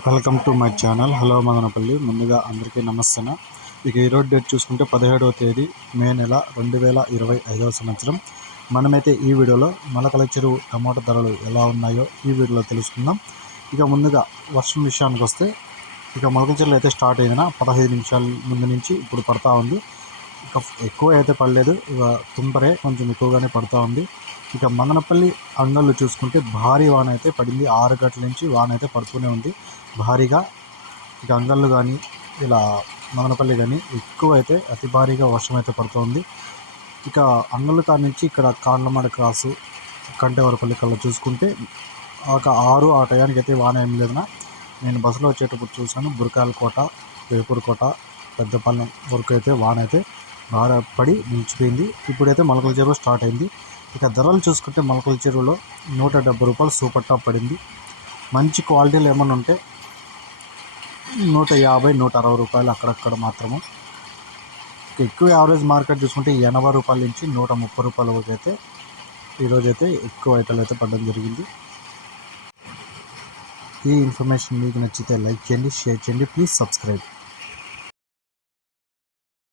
Welcome to my channel. Hello Madanapalle. ముందుగా అందరికీ నమస్తే ఇక ఈరోజు డేట్ చూసుకుంటే పదిహేడవ తేదీ మే నెల రెండు వేల ఇరవై ఐదవ సంవత్సరం. మనమైతే ఈ వీడియోలో మొలకల చెరువు టమాటా ధరలు ఎలా ఉన్నాయో ఈ వీడియోలో తెలుసుకుందాం. ఇక ముందుగా వర్షం విషయానికి వస్తే ఇక మొలకల చెరువులు అయితే స్టార్ట్ అయిన పదహైదు నిమిషాల ముందు నుంచి ఇప్పుడు పడతా ఉంది. ఇక ఎక్కువ అయితే పడలేదు. ఇక తుంపరే కొంచెం ఎక్కువగానే పడుతూ ఉంది. ఇక మదనపల్లి అంగళ్ళు చూసుకుంటే భారీ వాన అయితే పడింది. ఆరు గంటల నుంచి వాన అయితే పడుతూనే ఉంది. భారీగా ఇక అంగళ్ళు కానీ ఇలా మదనపల్లి కానీ ఎక్కువ అయితే అతి భారీగా వర్షం అయితే పడుతుంది. ఇక అంగళ్ళు కాడ నుంచి ఇక్కడ కాండ్లమాడ క్రాసు కంటేవరపల్లి కల్లా చూసుకుంటే ఒక ఆరు ఆ టయానికి అయితే వాన ఏం లేదన్నా. నేను బస్సులో వచ్చేటప్పుడు చూశాను. బురకాయల కోట వేపూరు కోట పెద్దపాలెం వరకు అయితే వాన అయితే బాగా పడి నిలిచిపోయింది. ఇప్పుడైతే మొలకల చెరువు స్టార్ట్ అయింది. ఇక ధరలు చూసుకుంటే మొలకల చెరువులో నూట డెబ్బై రూపాయలు సూపర్ టాప్ పడింది. మంచి క్వాలిటీలు ఏమన్నా ఉంటే నూట యాభై నూట అరవై రూపాయలు అక్కడక్కడ మాత్రము. ఎక్కువ యావరేజ్ మార్కెట్ చూసుకుంటే ఎనభై రూపాయల నుంచి నూట ముప్పై రూపాయల వరకు అయితే ఈరోజైతే ఎక్కువ ఐటలు అయితే పడడం జరిగింది. ఈ ఇన్ఫర్మేషన్ మీకు నచ్చితే లైక్ చేయండి షేర్ చేయండి ప్లీజ్ సబ్స్క్రైబ్.